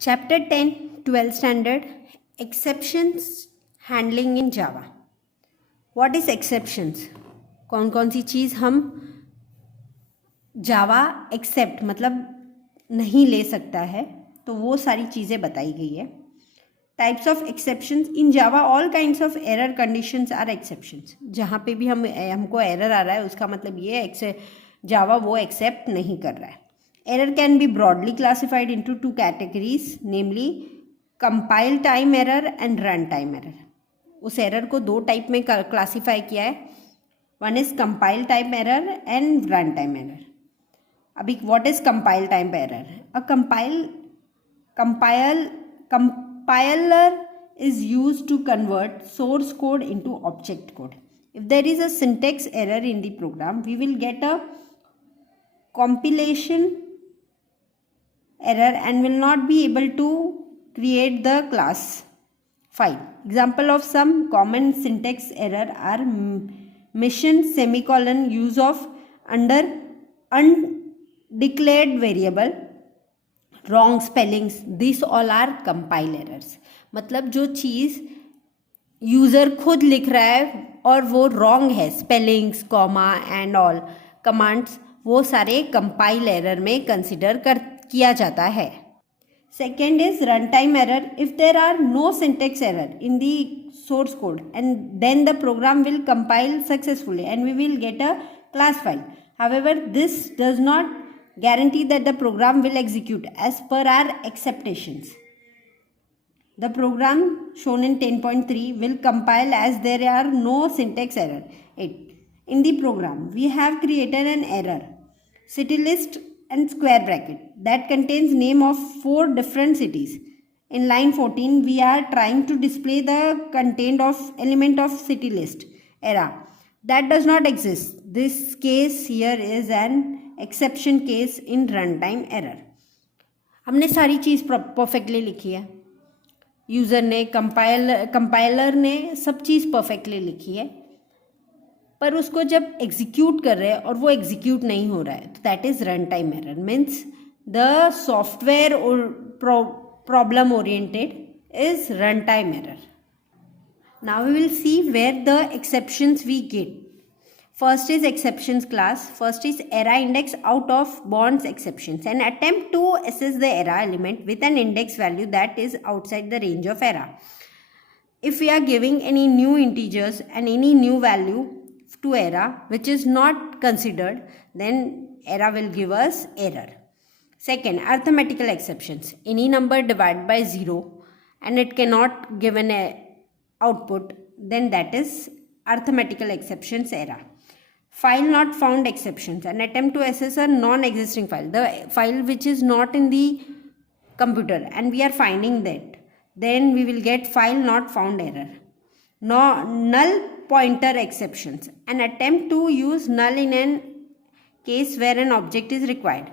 Chapter 10, 12th Standard, Exceptions Handling in Java. What is exceptions? कौन कौन सी चीज़ हम जावा accept मतलब नहीं ले सकता है, तो वो सारी चीज़ें बताई गई है. Types of exceptions in Java. All kinds of error conditions are exceptions. जहाँ पे भी हमको एरर आ रहा है उसका मतलब ये है जावा वो एक्सेप्ट नहीं कर रहा है. Error can be broadly classified into two categories, namely compile time error and run time error. उस एरर को दो टाइप में क्लासीफाई किया है. One is compile time error and run time error. अभी what is compile time error? A compiler is used to convert source code into object code. If there is a syntax error in the program, we will get a compilation error and will not be able to create the class file. Example of some common syntax error are mission semicolon, use of under undeclared variable, wrong spellings. These all are compile errors. मतलब जो चीज़ user खुद लिख रहा है और वो wrong है, spellings, comma and all commands, वो सारे कंपाइल एरर में कंसिडर किया जाता है. Second is run time error. If there are no syntax error in the source code and then the program will compile successfully and we will get a class file. However this does not guarantee that the program will execute as per our expectations. The program shown in 10.3 will compile as there are no syntax error. In the program, we have created an error, city list and square bracket, that contains name of 4 different cities. In line 14, we are trying to display the content of element of city list error. That does not exist. This case here is an exception case in run time error. हमने सारी चीज़ perfectly लिखी है, user ने, compiler ने सब चीज़ perfectly लिखी है, पर उसको जब एग्जीक्यूट कर रहे हैं और वो एग्जीक्यूट नहीं हो रहा है, तो that is run time error. Means the software problem oriented is run time error. Now we will see where the exceptions we get. First is exceptions class. First is error index out of bounds exceptions. An attempt to assess the error element with an index value that is outside the range of error. If we are giving any new integers and any new value to error which is not considered, then error will give us error. Second, arithmetical exceptions. Any number divided by 0 and it cannot give an output, then that is arithmetical exceptions error. File not found exceptions. An attempt to access a non-existing file, the file which is not in the computer, and we are finding that, then we will get file not found error. No, null pointer exceptions. An attempt to use null in an case where an object is required,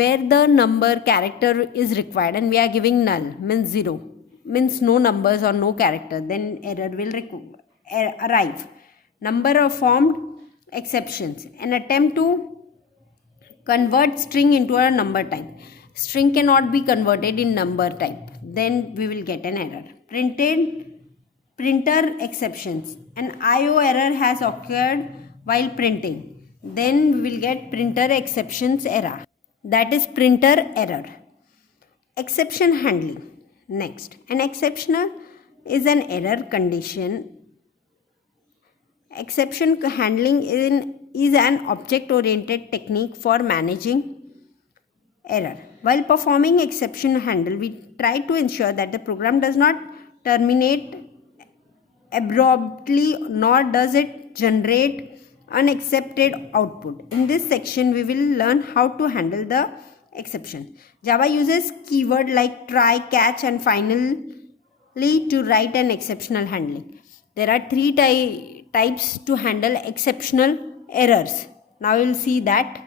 where the number character is required and we are giving null, means 0, means no numbers or no character, then error will arrive. Number of formed exceptions. An attempt to convert string into a number type. String cannot be converted in number type, then we will get an error. Printer exceptions. An IO error has occurred while printing, then we will get printer exceptions error, that is printer error. Exception handling. Next, an exception is an error condition. Exception handling is an object-oriented technique for managing error. While performing exception handle, we try to ensure that the program does not terminate abruptly, nor does it generate unaccepted output. In this section, we will learn how to handle the exception. Java uses keyword like try, catch, and finally to write an exceptional handling. There are 3 types to handle exceptional errors. Now we will see that.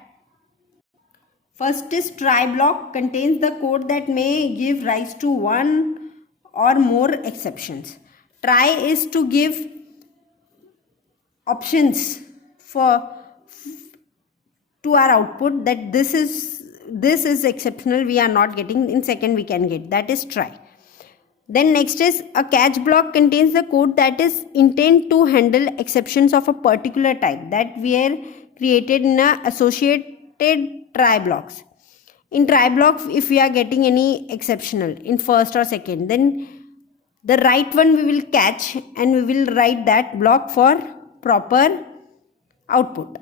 First is try block, contains the code that may give rise to one or more exceptions. Try is to give options to our output, that this is this is exceptional, we are not getting. In second we can get, that is try. Then next is a catch block contains the code that is intended to handle exceptions of a particular type that were created in a associated try blocks. In try block, if we are getting any exceptional in first or second, then the right one we will catch and we will write that block for proper output.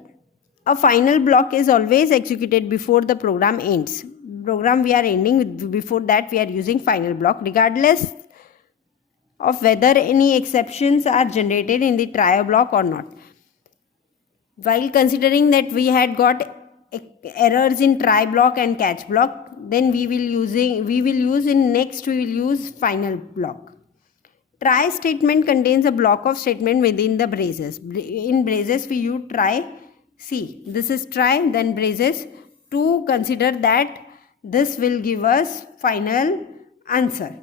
A final block is always executed before the program ends. Program we are ending with, before that we are using final block, regardless of whether any exceptions are generated in the try block or not. While considering that we had got errors in try block and catch block, then we will use final block. Try statement contains a block of statement within the braces. In braces we use try. See, this is try, then braces to consider that this will give us final answer.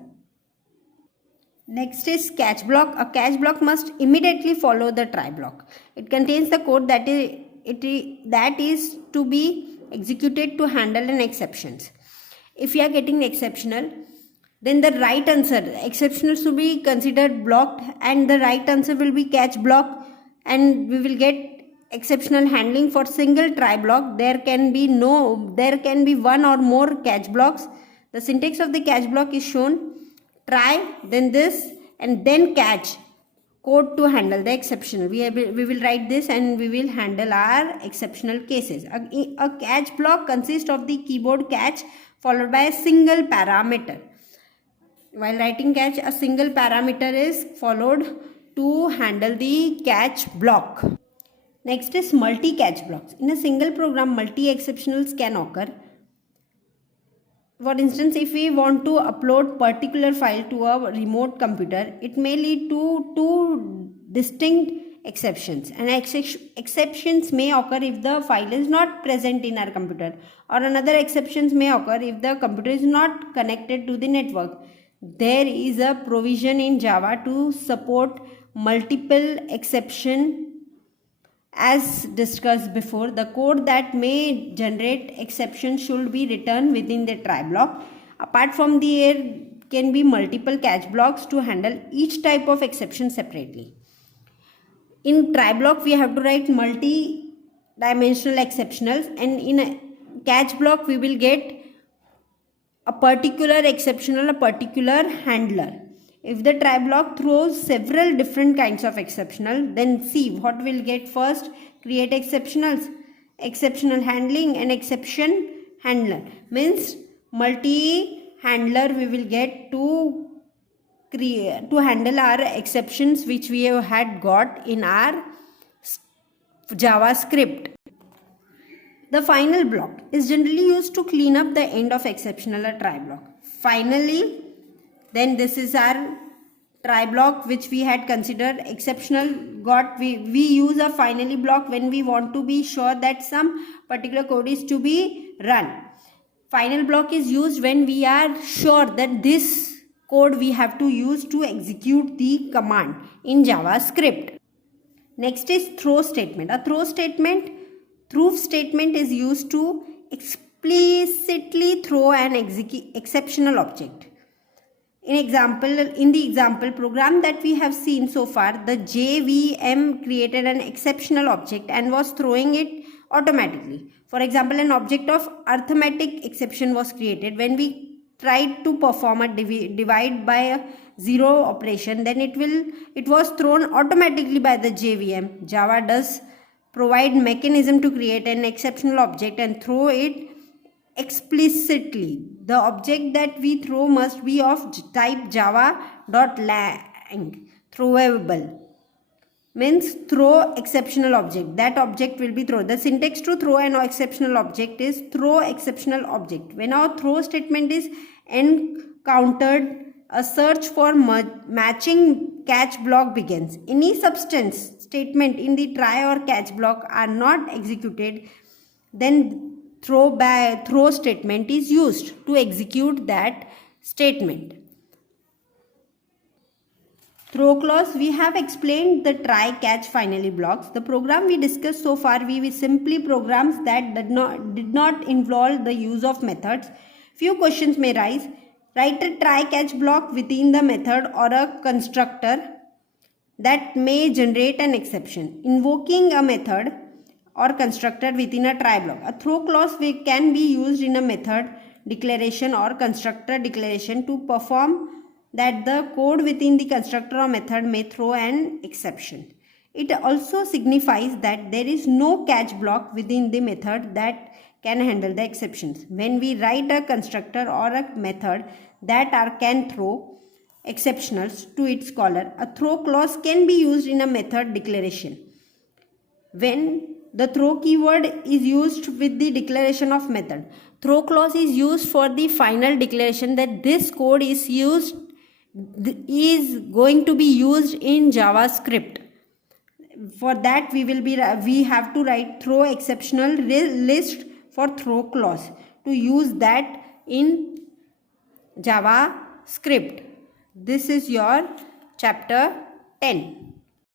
Next is catch block. A catch block must immediately follow the try block. It contains the code that is to be executed to handle an exceptions. If you are getting exceptional, then the right answer, exceptional should be considered blocked, and the right answer will be catch block, and we will get exceptional handling for single try block. There can be one or more catch blocks. The syntax of the catch block is shown: try, then this, and then catch, code to handle the exceptional. We will write this and we will handle our exceptional cases. A catch block consists of the keyboard catch followed by a single parameter. While writing catch, a single parameter is followed to handle the catch block. Next is multi-catch blocks. In a single program, multi-exceptionals can occur. For instance, if we want to upload particular file to a remote computer, it may lead to two distinct exceptions. And exceptions may occur if the file is not present in our computer, or another exceptions may occur if the computer is not connected to the network. There is a provision in Java to support multiple exception. As discussed before, the code that may generate exceptions should be written within the try block. Apart from there can be multiple catch blocks to handle each type of exception separately. In try block, we have to write multi-dimensional exceptionals, and in a catch block, we will get a particular exceptional, a particular handler. If the try block throws several different kinds of exceptional, then see what we'll get first: create exceptionals, exceptional handling, and exception handler. Means multi-handler we will get to handle our exceptions which we have had got in our JavaScript. The final block is generally used to clean up the end of exceptional or try block. Finally, then this is our try block which we had considered exceptional. We use a finally block when we want to be sure that some particular code is to be run. Final block is used when we are sure that this code we have to use to execute the command in JavaScript. Next is throw statement. A throw statement is used to explicitly throw an exceptional object. In the example program that we have seen so far, the JVM created an exceptional object and was throwing it automatically. For example, an object of arithmetic exception was created when we tried to perform a divide by a zero operation. Then it was thrown automatically by the JVM. Java does provide mechanism to create an exceptional object and throw it explicitly. The object that we throw must be of type java.lang, throwable. Means throw exceptional object. That object will be thrown. The syntax to throw an exceptional object is throw exceptional object. When our throw statement is encountered, a search for matching catch block begins. Any substance statement in the try or catch block are not executed, then throw statement is used to execute that statement. Throw clause, we have explained the try, catch, finally blocks. The program we discussed so far, we simply programs that did not involve the use of methods. Few questions may rise. Write a try, catch block within the method or a constructor that may generate an exception. Invoking a method or constructor within a try block. A throw clause can be used in a method declaration or constructor declaration to perform that the code within the constructor or method may throw an exception. It also signifies that there is no catch block within the method that can handle the exceptions. When we write a constructor or a method that can throw exceptionals to its caller, a throw clause can be used in a method declaration. When the throw keyword is used with the declaration of method, throw clause is used for the final declaration that this code is going to be used in JavaScript. For that we have to write throw exceptional list for throw clause to use that in JavaScript. This is your chapter 10.